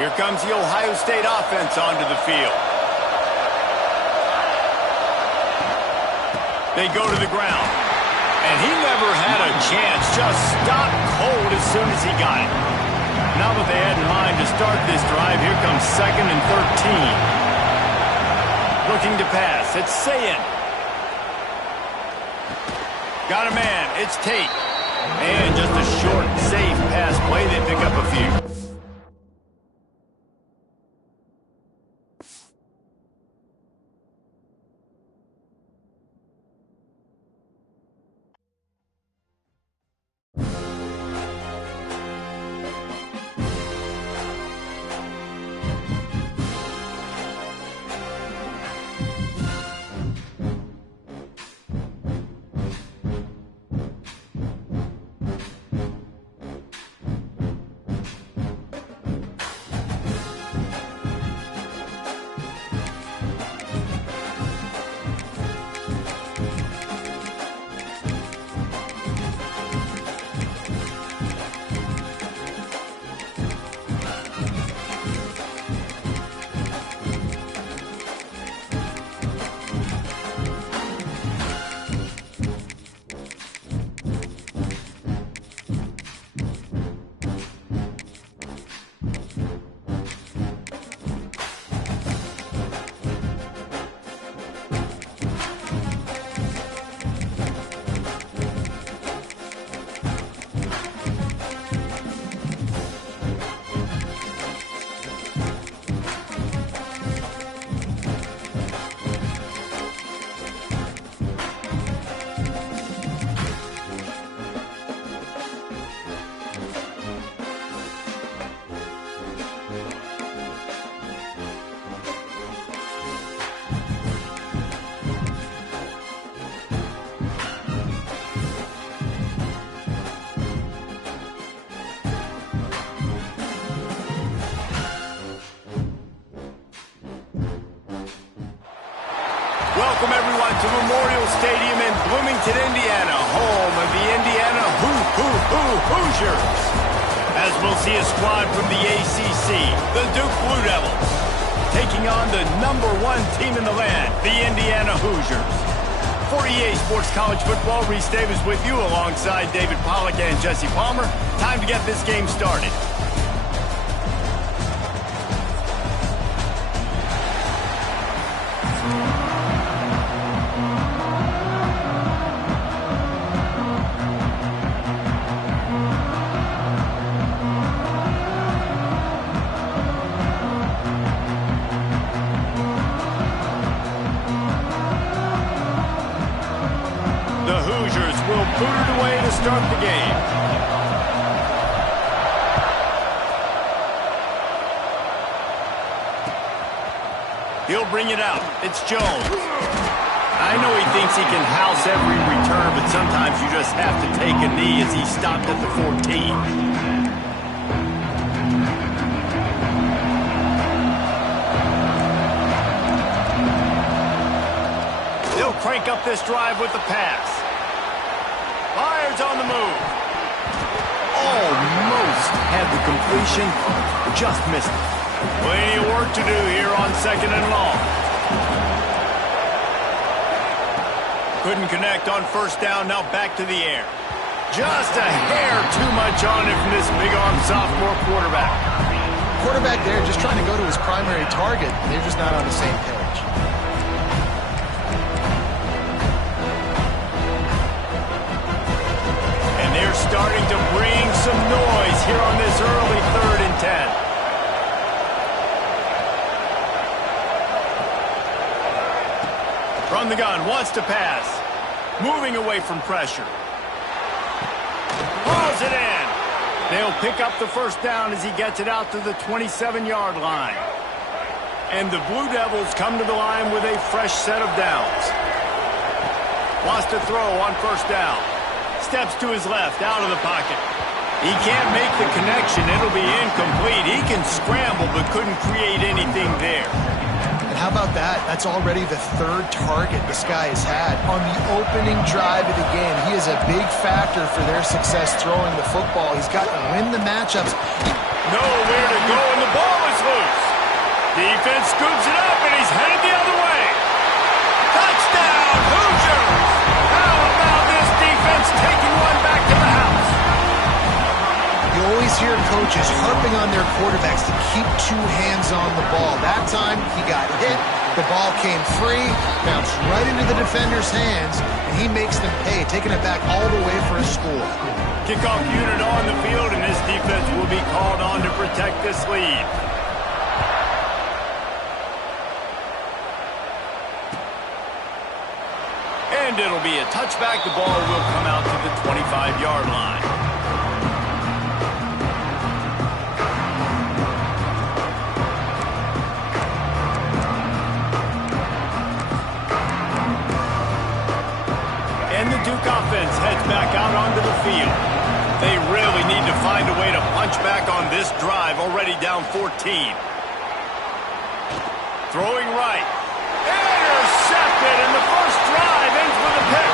Here comes the Ohio State offense onto the field. They go to the ground. And he never had a chance. Just stopped cold as soon as he got it. Now that they had in mind to start this drive, here comes 2nd and 13. Looking to pass. It's Sayin. Got a man. It's Tate. And just a short, safe pass play. They pick up a few. Welcome, everyone, to Memorial Stadium in Bloomington, Indiana, home of the Indiana Hoosiers. As we'll see a squad from the ACC, the Duke Blue Devils, taking on the #1 team in the land, the Indiana Hoosiers. For EA Sports College Football, Reese Davis with you alongside David Pollack and Jesse Palmer. Time to get this game started. Booted away to start the game. He'll bring it out. It's Jones. I know he thinks he can house every return, but sometimes you just have to take a knee as he stopped at the 14. They'll crank up this drive with the pass. Fires on the move. Almost had the completion. Just missed it. Plenty of work to do here on 2nd and long. Couldn't connect on 1st down. Now back to the air. Just a hair too much on it from this big-arm sophomore quarterback. Quarterback there just trying to go to his primary target. They're just not on the same page. They're starting to bring some noise here on this early 3rd and 10. From the gun, wants to pass. Moving away from pressure. Pulls it in. They'll pick up the 1st down as he gets it out to the 27-yard line. And the Blue Devils come to the line with a fresh set of downs. Wants to throw on 1st down. Steps to his left, out of the pocket. He can't make the connection. It'll be incomplete. He can scramble, but couldn't create anything there. And how about that? That's already the 3rd target this guy has had on the opening drive of the game. He is a big factor for their success throwing the football. He's got to win the matchups. Nowhere to go, and the ball is loose. Defense scoops it up, and he's headed the other way. Touchdown, Hoosiers! How about this defense taking one back to the house? You always hear coaches harping on their quarterbacks to keep two hands on the ball. That time, he got hit. The ball came free, bounced right into the defender's hands, and he makes them pay, taking it back all the way for a score. Kickoff unit on the field, and this defense will be called on to protect this lead. And it'll be a touchback. The ball will come out to the 25-yard line. And the Duke offense heads back out onto the field. They really need to find a way to punch back on this drive, already down 14. Throwing right. Intercepted, and the first drive ends with a pick.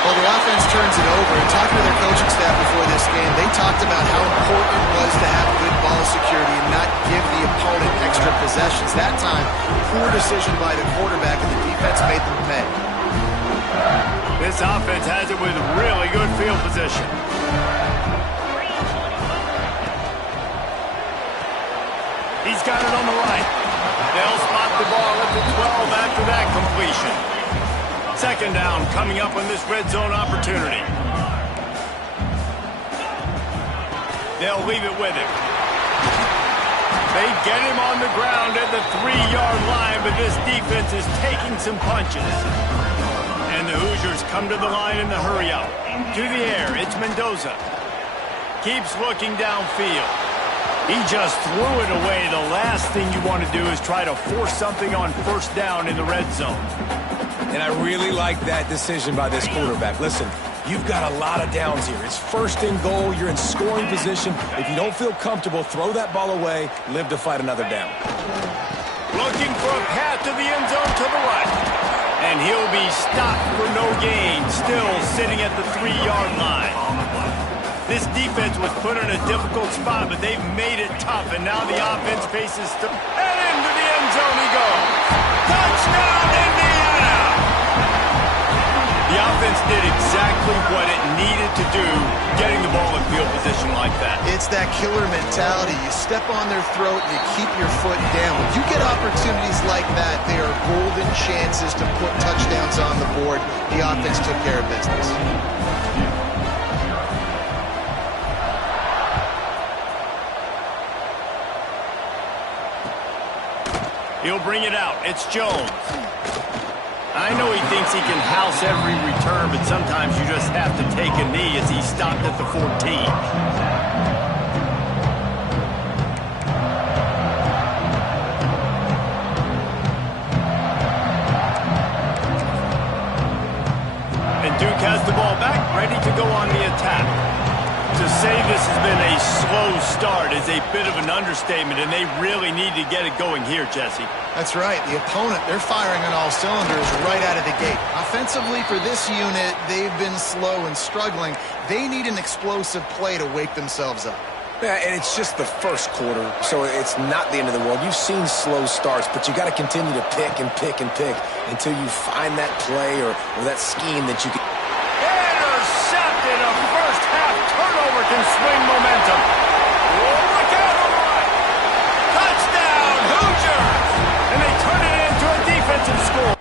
Well, the offense turns it over, and talking to their coaching staff before this game, they talked about how important it was to have good ball security and not give the opponent extra possessions. That time, poor decision by the quarterback, and the defense made them pay. This offense has it with really good field position. He's got it on the right. They'll spot the ball at the 12 after that completion. Second down coming up on this red zone opportunity. They'll leave it with him. They get him on the ground at the 3-yard line, but this defense is taking some punches. And the Hoosiers come to the line in the hurry-up. To the air, it's Mendoza. Keeps looking downfield. He just threw it away. The last thing you want to do is try to force something on first down in the red zone. And I really like that decision by this quarterback. Listen, you've got a lot of downs here. It's first and goal. You're in scoring position. If you don't feel comfortable, throw that ball away. Live to fight another down. Looking for a path to the end zone to the right. And he'll be stopped for no gain. Still sitting at the 3-yard line. This defense was put in a difficult spot, but they've made it tough, and now the offense faces and into the end zone he goes. Touchdown, Indiana! The offense did exactly what it needed to do, getting the ball in field position like that. It's that killer mentality. You step on their throat, you keep your foot down. When you get opportunities like that, they are golden chances to put touchdowns on the board. The offense took care of business. He'll bring it out. It's Jones. I know he thinks he can house every return, but sometimes you just have to take a knee as he stopped at the 14. And Duke has the ball back, ready to go on the attack. To say this has been a slow start is a bit of an understatement, and they really need to get it going here, Jesse. That's right. The opponent, they're firing on all cylinders right out of the gate. Offensively for this unit, they've been slow and struggling. They need an explosive play to wake themselves up. Yeah, and it's just the first quarter, so it's not the end of the world. You've seen slow starts, but you got to continue to pick and pick and pick until you find that play or that scheme that you can. Intercepted. A first half turnover can swing momentum. Look out on the right. Touchdown, Hoosiers! And they turn it into a defensive score.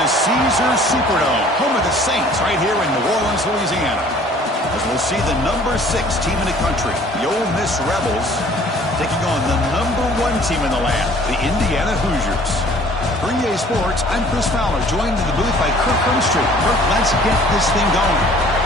into Caesars Superdome, home of the Saints, right here in New Orleans, Louisiana. As we'll see the number 6 team in the country, the Ole Miss Rebels, taking on the number 1 team in the land, the Indiana Hoosiers. For EA Sports, I'm Chris Fowler, joined in the booth by Kirk Hermstreet. Kirk, let's get this thing going.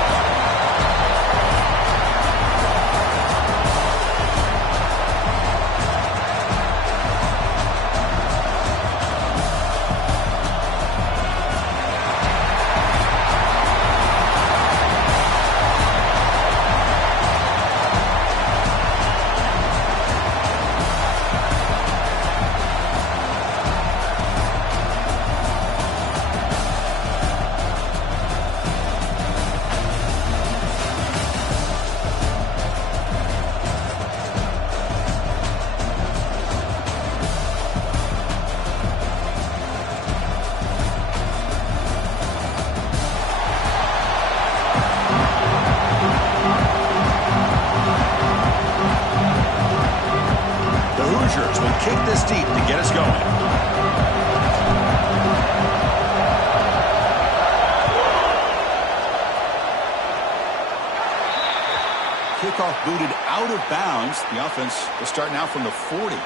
Kick this deep to get us going. Kickoff booted out of bounds. The offense will start now from the 40.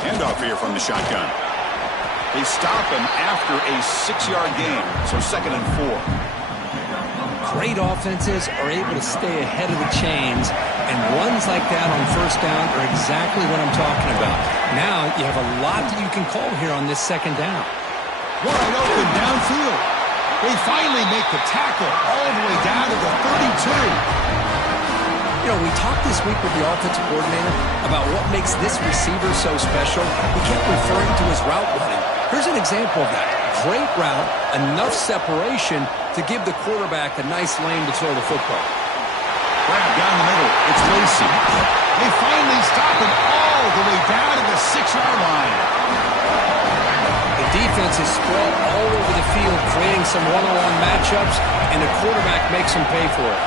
Handoff here from the shotgun. They stop him after a 6-yard gain, so 2nd and 4. Great offenses are able to stay ahead of the chains, and runs like that on 1st down are exactly what I'm talking about. Now you have a lot that you can call here on this 2nd down. Wide open downfield. They finally make the tackle all the way down to the 32. You know, we talked this week with the offensive coordinator about what makes this receiver so special. He kept referring to his route running. Here's an example of that. Great route, enough separation to give the quarterback a nice lane to throw the football. Grab down the middle. It's Lacey. They finally stop him all the way down to the 6-yard line. The defense is spread all over the field, creating some one-on-one matchups, and the quarterback makes them pay for it.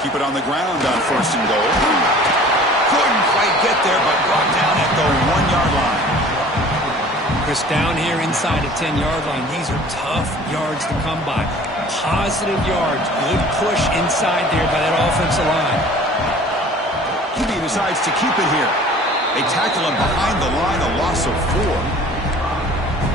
Keep it on the ground on 1st and goal. Couldn't quite get there, but brought down at the 1-yard line. Chris, down here inside the 10-yard line, these are tough yards to come by. Positive yards, good push inside there by that offensive line. QB decides to keep it here. They tackle him behind the line, a loss of 4.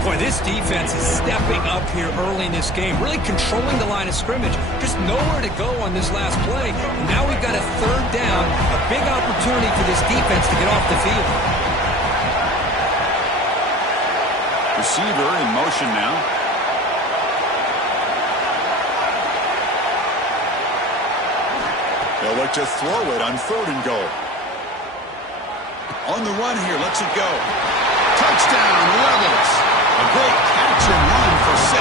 Boy, this defense is stepping up here early in this game, really controlling the line of scrimmage. Just nowhere to go on this last play. And now we've got a 3rd down, a big opportunity for this defense to get off the field. Receiver in motion now. They'll look to throw it on 3rd and goal. On the run here, lets it go. Touchdown, Rebels. A great catch and run for 6.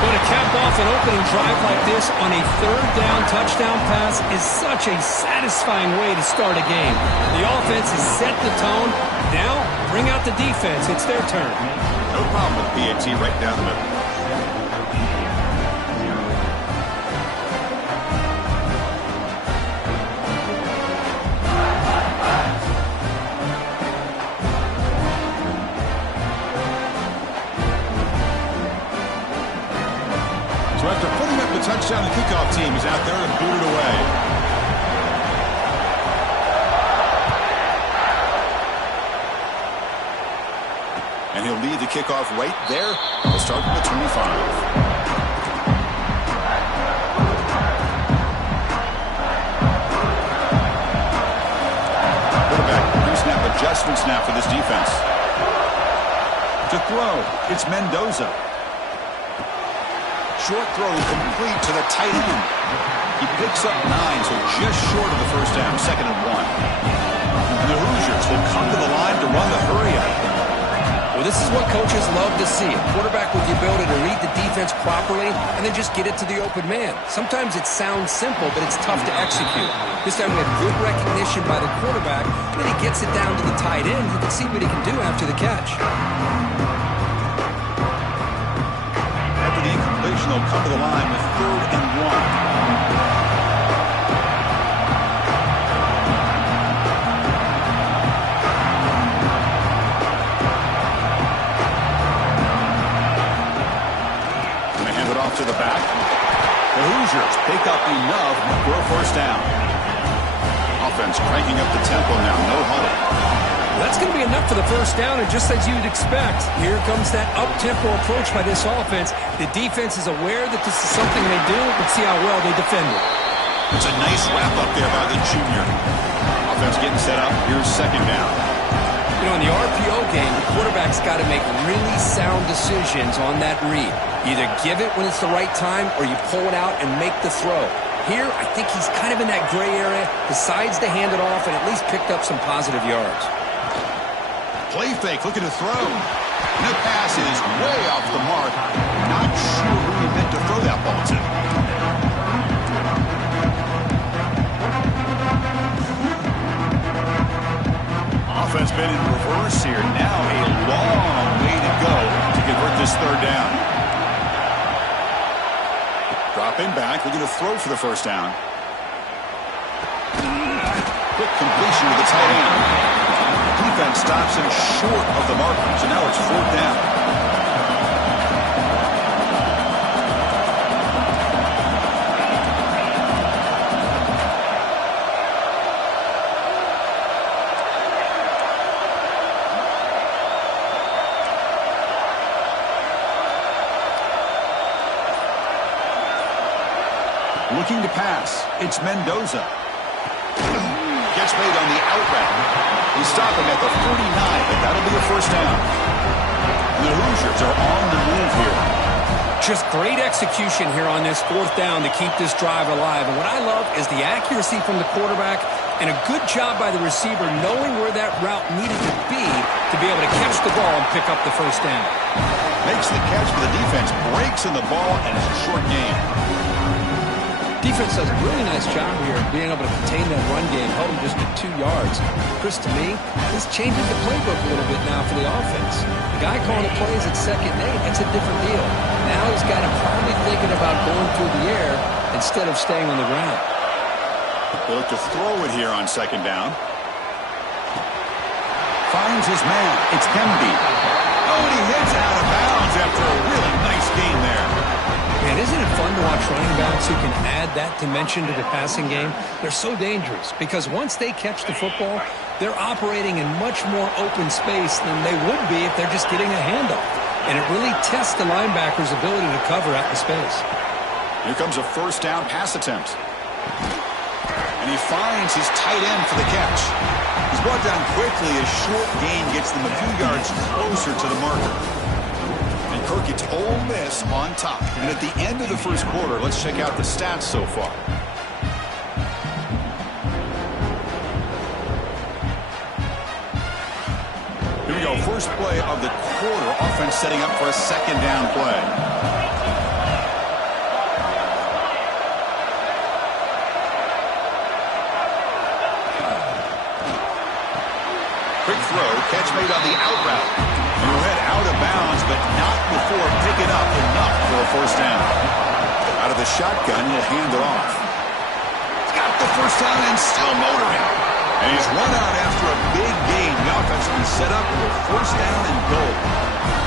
But to cap off an opening drive like this on a 3rd down touchdown pass is such a satisfying way to start a game. The offense has set the tone. Now, bring out the defense. It's their turn. No problem with PAT right down the middle. So after putting up the touchdown, the kickoff team is out there to boot it away. And he'll lead the kickoff right there. We'll start from the 25. Quarterback pre-snap adjustments now for this defense. To throw, it's Mendoza. Short throw complete to the tight end. He picks up 9, so just short of the 1st down, 2nd and 1. And the Hoosiers will come to the line to run the hurry up. Well, Well, this is what coaches love to see. A quarterback with the ability to read the defense properly and then just get it to the open man. Sometimes it sounds simple, but it's tough to execute. This time we had good recognition by the quarterback, and then he gets it down to the tight end who can see what he can do after the catch. After the incompletion, they'll come to the line with 3rd and 1. To the back. The Hoosiers pick up enough for a first down. Offense cranking up the tempo now. No huddle. That's going to be enough for the first down, and just as you'd expect, here comes that up-tempo approach by this offense. The defense is aware that this is something they do, but see how well they defend it. It's a nice wrap-up there by the junior. Offense getting set up. Here's 2nd down. You know, in the RPO game, the quarterback's got to make really sound decisions on that read. Either give it when it's the right time or you pull it out and make the throw. Here, I think he's kind of in that gray area, decides to hand it off and at least picked up some positive yards. Play fake, looking to throw. And the pass is way off the mark. Not sure who he meant to throw that ball to. Offense been in reverse here. Now a long way to go to convert this 3rd down. Dropping back, looking to throw for the first down. Quick completion to the tight end. Defense stops him short of the marker, so now it's 4th down. Looking to pass. It's Mendoza. Gets made on the out route. He's stopping at the 49, but that'll be a first down. The Hoosiers are on the move here. Just great execution here on this 4th down to keep this drive alive. And what I love is the accuracy from the quarterback and a good job by the receiver knowing where that route needed to be able to catch the ball and pick up the first down. Makes the catch, but the defense breaks in the ball, and it's a short game. Defense does a really nice job here of being able to contain that run game, held him just at 2 yards. Chris, to me, this changes the playbook a little bit now for the offense. The guy calling the plays at 2nd and 8, that's a different deal. Now he's got him probably thinking about going through the air instead of staying on the ground. They look to throw it here on 2nd down. Finds his man. It's Hemby. Oh, and he hits out of bounds after a really nice game there. Man, isn't it fun to watch running backs who can add that dimension to the passing game? They're so dangerous because once they catch the football, they're operating in much more open space than they would be if they're just getting a handoff. And it really tests the linebacker's ability to cover out the space. Here comes a first down pass attempt. And he finds his tight end for the catch. He's brought down quickly. A short gain gets them a few yards closer to the marker. And Kirk, it's Ole Miss on top. And at the end of the first quarter, let's check out the stats so far. Here we go. First play of the quarter. Offense setting up for a 2nd down play. Quick throw. Catch made on the out route. He'll head out of bounds, but not before picking up enough for a first down. Out of the shotgun, he'll hand it off. He's got the first down and still motoring. And he's run out after a big gain. The offense will be set up with a first down and goal.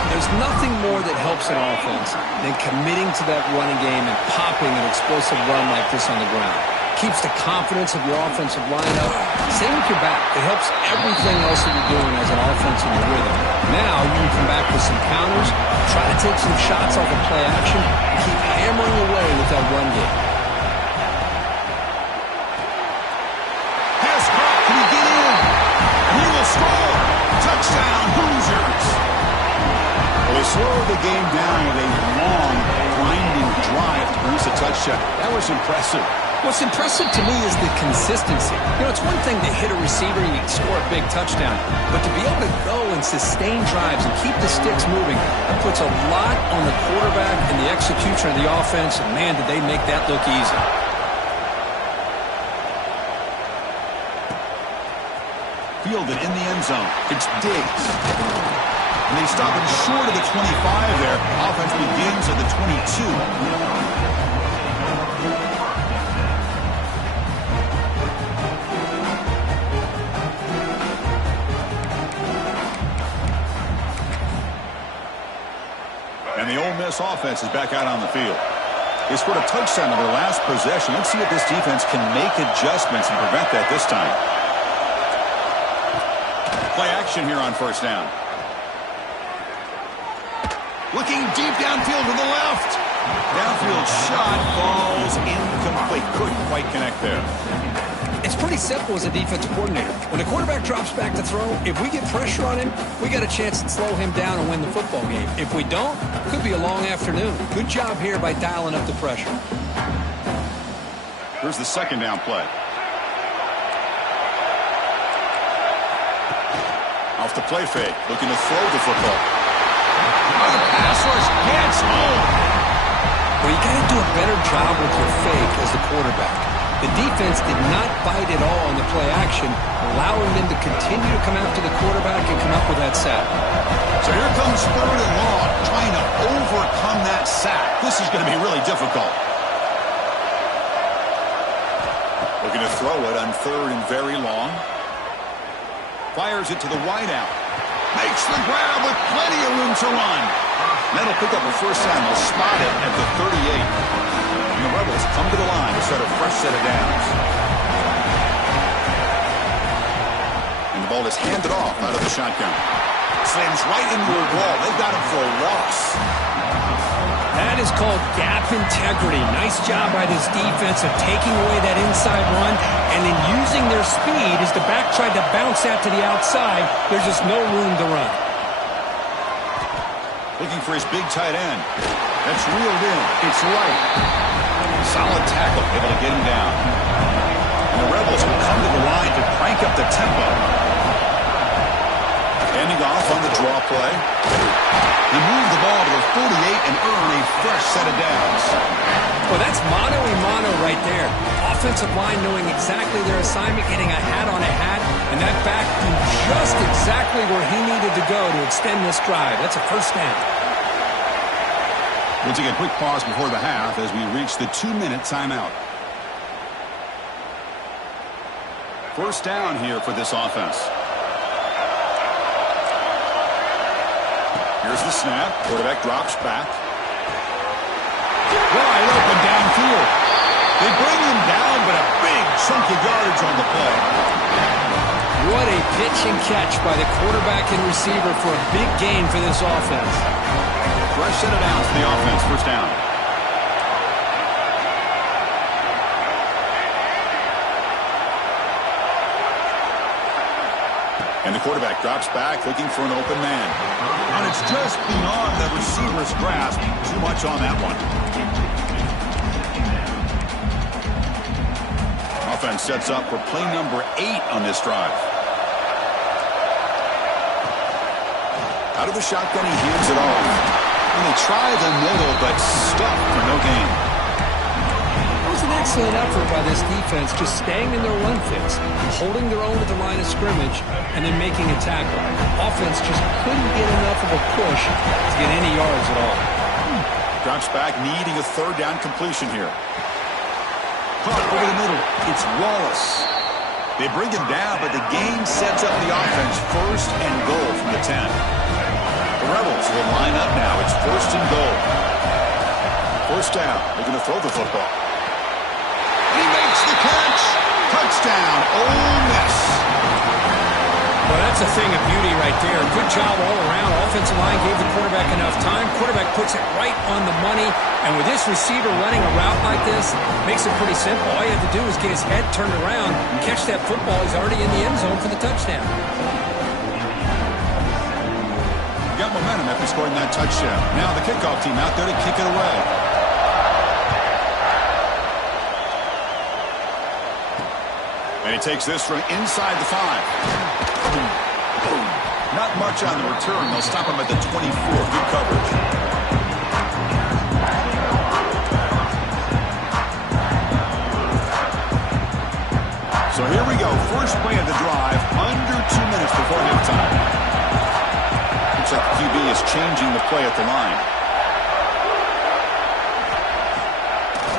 There's nothing more that helps an offense than committing to that running game and popping an explosive run like this on the ground. Keeps the confidence of your offensive line up. Same with your back. It helps everything else that you're doing as an offense in your rhythm. Now you can come back with some counters, try to take some shots off of play action, and keep hammering away with that run game. Pass caught. Can he get in? He will score. Touchdown, Hoosiers. Well, they slowed the game down with a long, grinding drive to produce a touchdown. That was impressive. What's impressive to me is the consistency. It's one thing to hit a receiver and you can score a big touchdown, but to be able to go and sustain drives and keep the sticks moving, that puts a lot on the quarterback and the execution of the offense, and man, did they make that look easy. Fielded in the end zone. It's Diggs. And they stop him short of the 25 there. Offense begins at the 22. And the Ole Miss offense is back out on the field. They scored a touchdown on their last possession. Let's see if this defense can make adjustments and prevent that this time. Play action here on first down. Looking deep downfield to the left. Downfield shot falls incomplete. Couldn't quite connect there. It's pretty simple as a defensive coordinator. When the quarterback drops back to throw, if we get pressure on him, we got a chance to slow him down and win the football game. If we don't, it could be a long afternoon. Good job here by dialing up the pressure. Here's the second down play. Off the play fake, looking to throw the football. Oh, the pass rush gets home. Well, you got to do a better job with your fake as the quarterback. The defense did not bite at all on the play action, allowing them to continue to come after the quarterback and come up with that sack. So here comes third and long, trying to overcome that sack. This is going to be really difficult. Looking to throw it on third and very long. Fires it to the wideout. Makes the grab with plenty of room to run. That'll pick up a first down. They'll spot it at the 38. And the Rebels come to the line to start a fresh set of downs. And the ball is handed off out of the shotgun. Slams right into a wall. They've got him for a loss. That is called gap integrity. Nice job by this defense of taking away that inside run and then using their speed as the back tried to bounce that to the outside. There's just no room to run. Looking for his big tight end. That's reeled in. It's right. Solid tackle, able to get him down. And the Rebels will come to the line to crank up the tempo. Handing off on the draw play. They move the ball to the 48 and earn a fresh set of downs. Well, that's mano-a-mano right there. Offensive line knowing exactly their assignment, getting a hat on a hat, and that back threw just exactly where he needed to go to extend this drive. That's a first down. We'll take a quick pause before the half as we reach the 2-minute timeout. First down here for this offense. Here's the snap. Quarterback drops back. Wide open downfield. They bring him down, but a big chunk of yards on the play. What a pitch and catch by the quarterback and receiver for a big gain for this offense. Fresh set of downs for the offense. First down. And the quarterback drops back, looking for an open man. And it's just beyond the receiver's grasp. Too much on that one. Offense sets up for play number 8 on this drive. Out of the shotgun, he heaves it off. And they try the middle, but stuck for no gain. It was an excellent effort by this defense, just staying in their run fits, holding their own at the line of scrimmage, and then making a tackle. Offense just couldn't get enough of a push to get any yards at all. Drops back, needing a third down completion here. Caught over the middle. It's Wallace. They bring him down, but the gain sets up the offense first and goal from the 10. The Rebels will line up now. It's first and goal. First down. They're going to throw the football. He makes the catch. Touchdown, Ole Miss. Well, that's a thing of beauty right there. Good job all around. Offensive line gave the quarterback enough time. Quarterback puts it right on the money. And with this receiver running a route like this, makes it pretty simple. All you have to do is get his head turned around and catch that football. He's already in the end zone for the touchdown. Got momentum after scoring that touchdown. Now the kickoff team out there to kick it away. And he takes this from inside the 5. Not much on the return. They'll stop him at the 24. Good coverage. So here we go. First play of the drive. Under 2 minutes before halftime. Looks like the QB is changing the play at the line.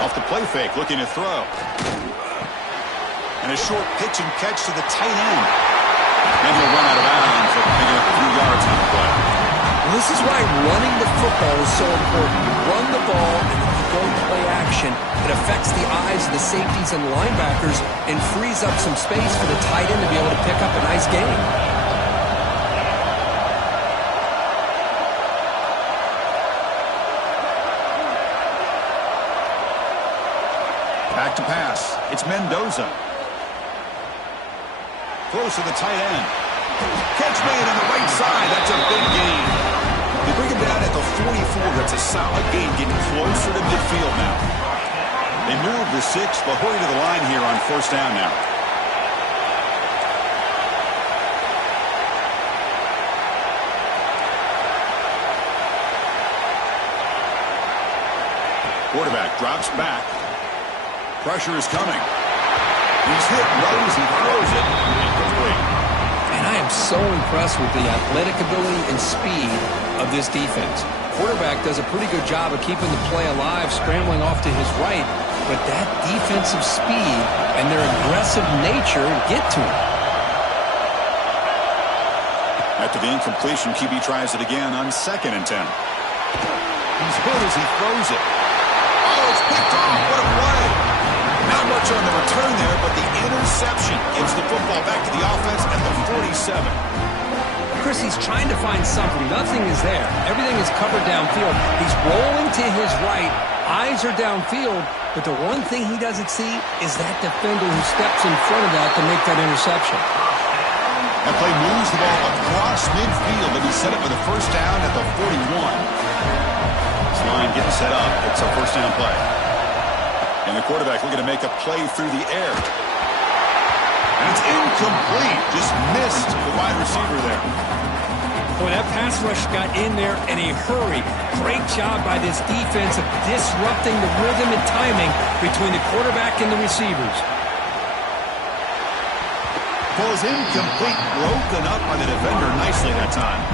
Off the play fake, looking to throw. And a short pitch and catch to the tight end. And he'll run out of bounds after picking up a few yards on the play. Well, this is why running the football is so important. You run the ball, and if you go to play action, it affects the eyes of the safeties and the linebackers and frees up some space for the tight end to be able to pick up a nice gain. Back to pass. It's Mendoza. Close to the tight end. Catch made on the right side. That's a big gain. They bring him down at the 44. That's a solid gain, getting closer to midfield now. They move the 6. They'll hurry to the line here on first down now. Quarterback drops back. Pressure is coming. He's hit right as he throws it. Incomplete. And I am so impressed with the athletic ability and speed of this defense. Quarterback does a pretty good job of keeping the play alive, scrambling off to his right, but that defensive speed and their aggressive nature get to him. After the incompletion, QB tries it again on 2nd and 10. He's hit as he throws it. Oh, it's picked off. What a play. Not much on the return there, but the interception gives the football back to the offense at the 47. Chris, he's trying to find something. Nothing is there. Everything is covered downfield. He's rolling to his right. Eyes are downfield, but the one thing he doesn't see is that defender who steps in front of that to make that interception. That play moves the ball across midfield, and he set it for the first down at the 41. This line getting set up. It's a first down play. And the quarterback looking to make a play through the air. And it's incomplete. Just missed the wide receiver there. Boy, that pass rush got in there in a hurry. Great job by this defense of disrupting the rhythm and timing between the quarterback and the receivers. Ball is incomplete. Broken up by the defender nicely that time.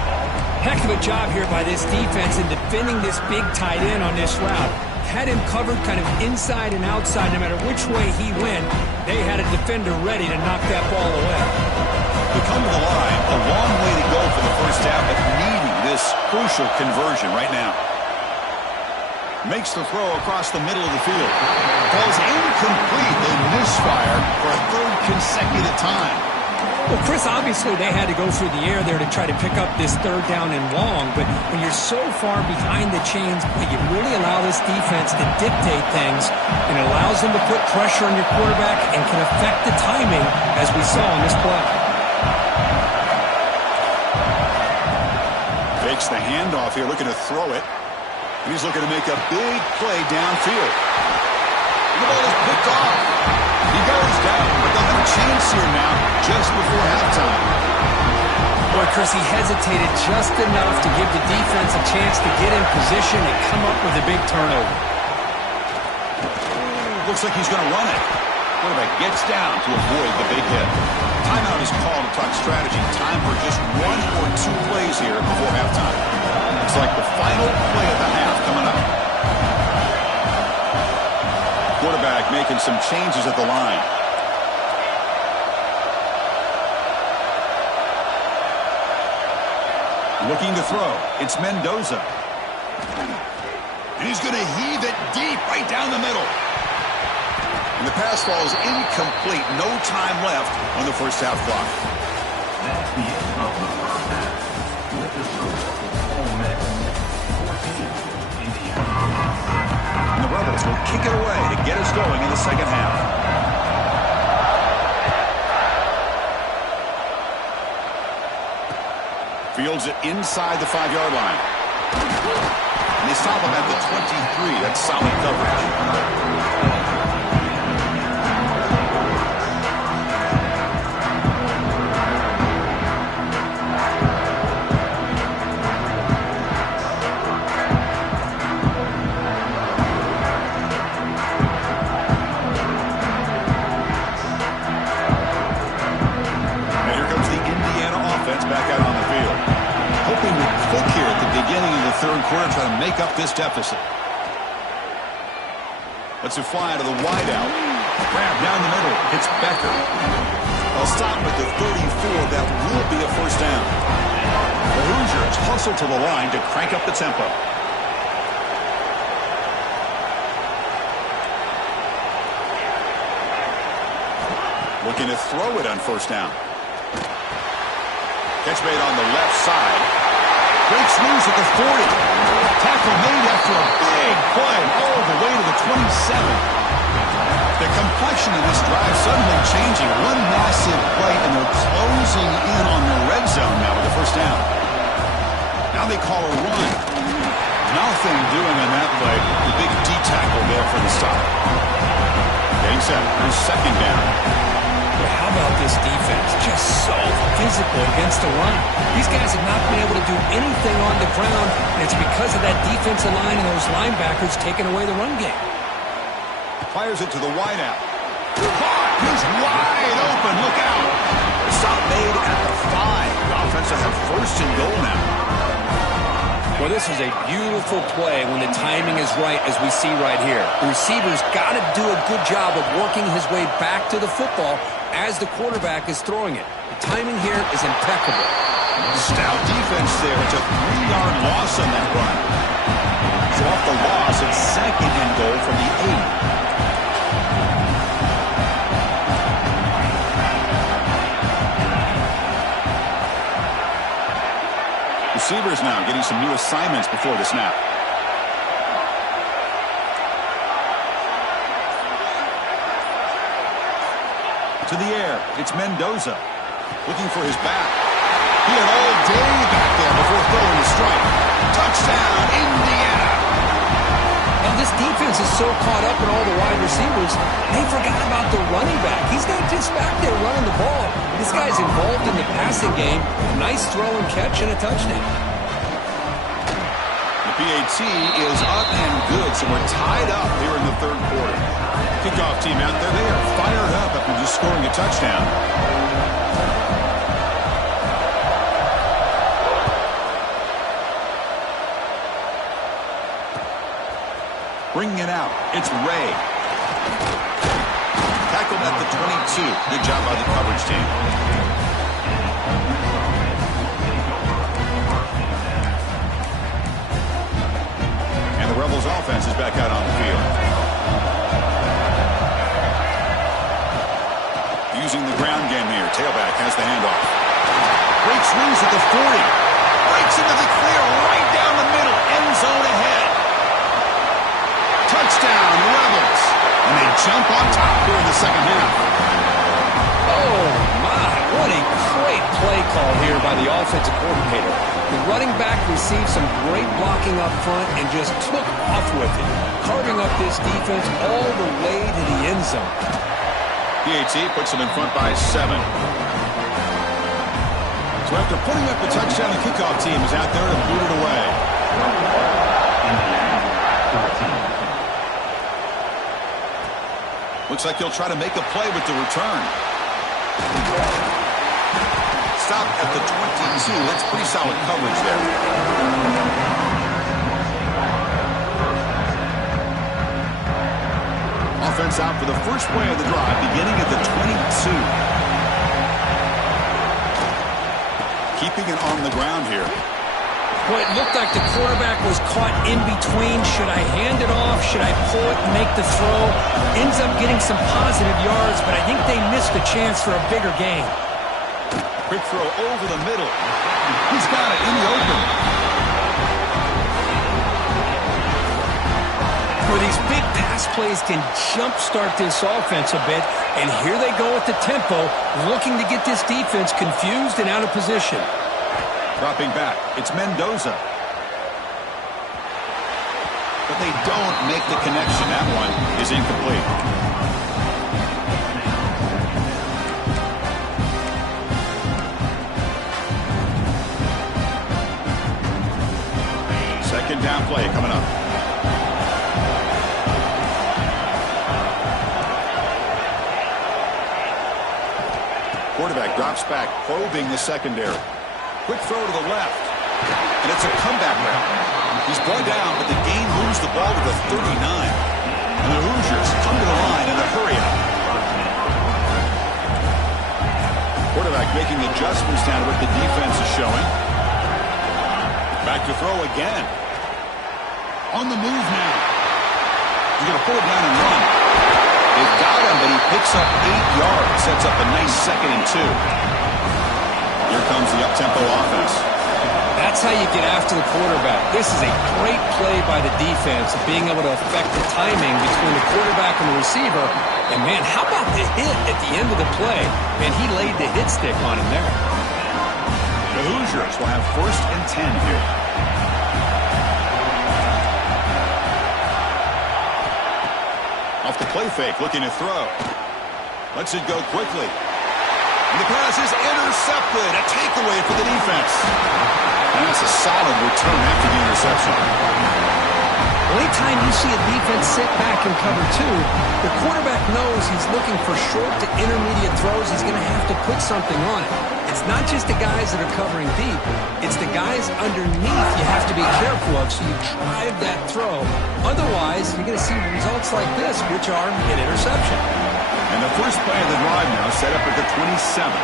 Heck of a job here by this defense in defending this big tight end on this route. Had him covered kind of inside and outside. No matter which way he went, they had a defender ready to knock that ball away. They come to the line. A long way to go for the first half, but needing this crucial conversion right now. Makes the throw across the middle of the field. Ball's incomplete. They misfire for a 3rd consecutive time. Well, Chris, obviously they had to go through the air there to try to pick up this 3rd down and long, but when you're so far behind the chains, you really allow this defense to dictate things, and it allows them to put pressure on your quarterback and can affect the timing, as we saw in this play. Fakes the handoff here, looking to throw it. And he's looking to make a big play downfield. The ball is picked off. He goes down, but they'll have a chance here now just before halftime. Boy, Chris, he hesitated just enough to give the defense a chance to get in position and come up with a big turnover. Looks like he's going to run it. Quarterback gets down to avoid the big hit. Timeout is called to talk strategy. Time for just 1 or 2 plays here before halftime. Looks like the final play of the half coming up. Quarterback making some changes at the line. Looking to throw. It's Mendoza. And he's going to heave it deep right down the middle. And the pass ball is incomplete. No time left on the first half clock. And the Rebels will kick it away to get us going in the second half. Fields it inside the 5-yard line. And they stop him at the 23. That's solid coverage. this deficit. Lets it fly to the wideout. Grab down the middle. It's Becker. They'll stop at the 34. That will be a first down. The Hoosiers hustle to the line to crank up the tempo. Looking to throw it on first down. Catch made on the left side. Breaks loose at the 40. Tackle made after a big play all the way to the 27. The complexion of this drive suddenly changing. One massive play, and they're closing in on the red zone now with the first down. Now they call a run. Nothing doing on that play. The big D tackle there for the stop. Getting set for second down. Well, how about this defense? Just so physical against the run. These guys have not been able to do anything on the ground, and it's because of that defensive line and those linebackers taking away the run game. Fires it to the wideout. He's wide open. Look out. The stop made at the 5. The offense will have first and goal now. Well, this is a beautiful play when the timing is right, as we see right here. The receiver's got to do a good job of working his way back to the football as the quarterback is throwing it. The timing here is impeccable. Stout defense there. It's a 3-yard loss on that run. So off the loss, it's second and goal from the 8. Receivers now getting some new assignments before the snap. To the air, it's Mendoza looking for his back. He had all day back there before throwing the strike. Touchdown, Indiana! And this defense is so caught up in all the wide receivers, they forgot about the running back. He's not just back there running the ball. This guy's involved in the passing game. Nice throw and catch and a touchdown. The PAT is up and good, so we're tied up here in the third quarter. Kickoff team out there, they are fired up after just scoring a touchdown. Bringing it out, it's Ray. Tackled at the 22. Good job by the coverage team. And the Rebels offense is back out on the field. Using the ground game here. Tailback has the handoff. Breaks loose at the 40. Breaks into the clear right down the middle. End zone ahead. Touchdown, Rebels. And they jump on top here in the second half. Oh, my. What a great play call here by the offensive coordinator. The running back received some great blocking up front and just took off with it, carving up this defense all the way to the end zone. PAT puts them in front by 7. So after putting up the touchdown, the kickoff team is out there to boot it away. Looks like he'll try to make a play with the return. Stop at the 22. That's pretty solid coverage there. Offense out for the first play of the drive, beginning at the 22. Keeping it on the ground here. Well, it looked like the quarterback was caught in between. Should I hand it off? Should I pull it and make the throw? Ends up getting some positive yards, but I think they missed a chance for a bigger gain. Quick throw over the middle. He's got it in the open. Where these big pass plays can jumpstart this offense a bit, and here they go at the tempo, looking to get this defense confused and out of position. Dropping back, it's Mendoza. But they don't make the connection. That one is incomplete. Second down play coming up. Quarterback drops back, probing the secondary. Quick throw to the left. And it's a comeback route. He's brought down, but the gain moves the ball to the 39. And the Hoosiers come to the line in the hurry-up. Quarterback making adjustments down to what the defense is showing. Back to throw again. On the move now. He's going to pull it down and run. They've got him, but he picks up 8 yards. Sets up a nice 2nd and 2. Here comes the up-tempo offense. That's how you get after the quarterback. This is a great play by the defense, being able to affect the timing between the quarterback and the receiver. And, man, how about the hit at the end of the play? Man, he laid the hit stick on him there. The Hoosiers will have 1st and 10 here. Off the play fake, looking to throw. Lets it go quickly. And the pass is intercepted. A takeaway for the defense. And that's a solid return after the interception. Well, anytime you see a defense sit back and cover 2, the quarterback knows he's looking for short to intermediate throws. He's going to have to put something on it. It's not just the guys that are covering deep. It's the guys underneath you have to be careful of, so you drive that throw. Otherwise, you're going to see results like this, which are an interception. And the first play of the drive now set up at the 27.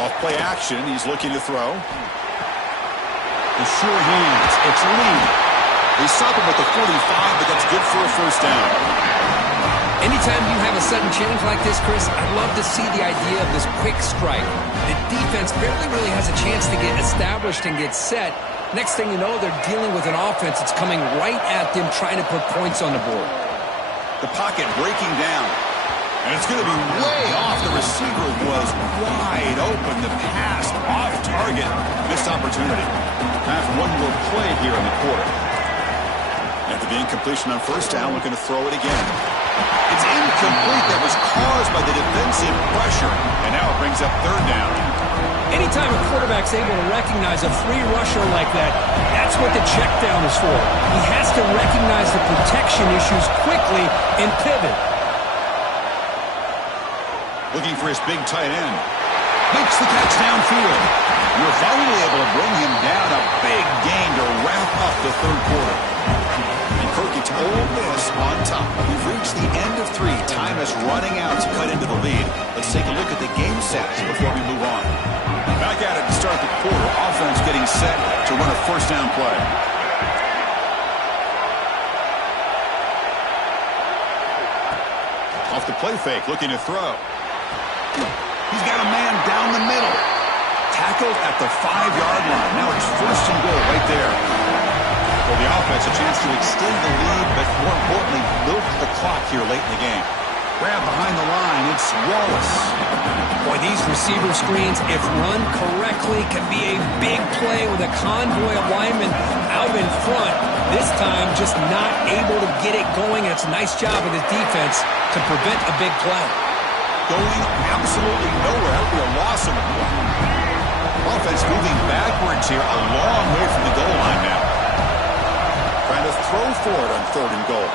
Off play action, he's looking to throw. The sure hands, it's Lee. They stop him at the 45, but that's good for a 1st down. Anytime you have a sudden change like this, Chris, I'd love to see the idea of this quick strike. The defense barely really has a chance to get established and get set. Next thing you know, they're dealing with an offense that's coming right at them, trying to put points on the board. The pocket breaking down. And it's going to be way off. The receiver was wide open. The pass off target. Missed opportunity. Have one more play here in the quarter. After the incompletion on 1st down, looking to throw it again. It's incomplete. That was caused by the defensive pressure. And now it brings up 3rd down. Anytime a quarterback's able to recognize a free rusher like that, that's what the check down is for. He has to recognize the protection issues quickly and pivot. Looking for his big tight end. Makes the catch downfield. You're finally able to bring him down. A big gain to wrap up the 3rd quarter. And Kirk gets Ole Miss on top. We've reached the end of 3. Time is running out to cut into the lead. Let's take a look at the game stats before we move on. Back at it to start the quarter. Offense getting set to run a 1st down play. Off the play fake, looking to throw. He's got a man down the middle. Tackled at the 5-yard line. Now it's 1st and goal right there. For the offense, a chance to extend the lead, but more importantly, milk the clock here late in the game. Grab behind the line. It's Wallace. Boy, these receiver screens, if run correctly, can be a big play with a convoy of linemen out in front. This time, just not able to get it going. It's a nice job of the defense to prevent a big play. Going absolutely nowhere. That would be a loss of a play. Offense moving backwards here, a long way from the goal line now. Trying to throw for it on 3rd and goal.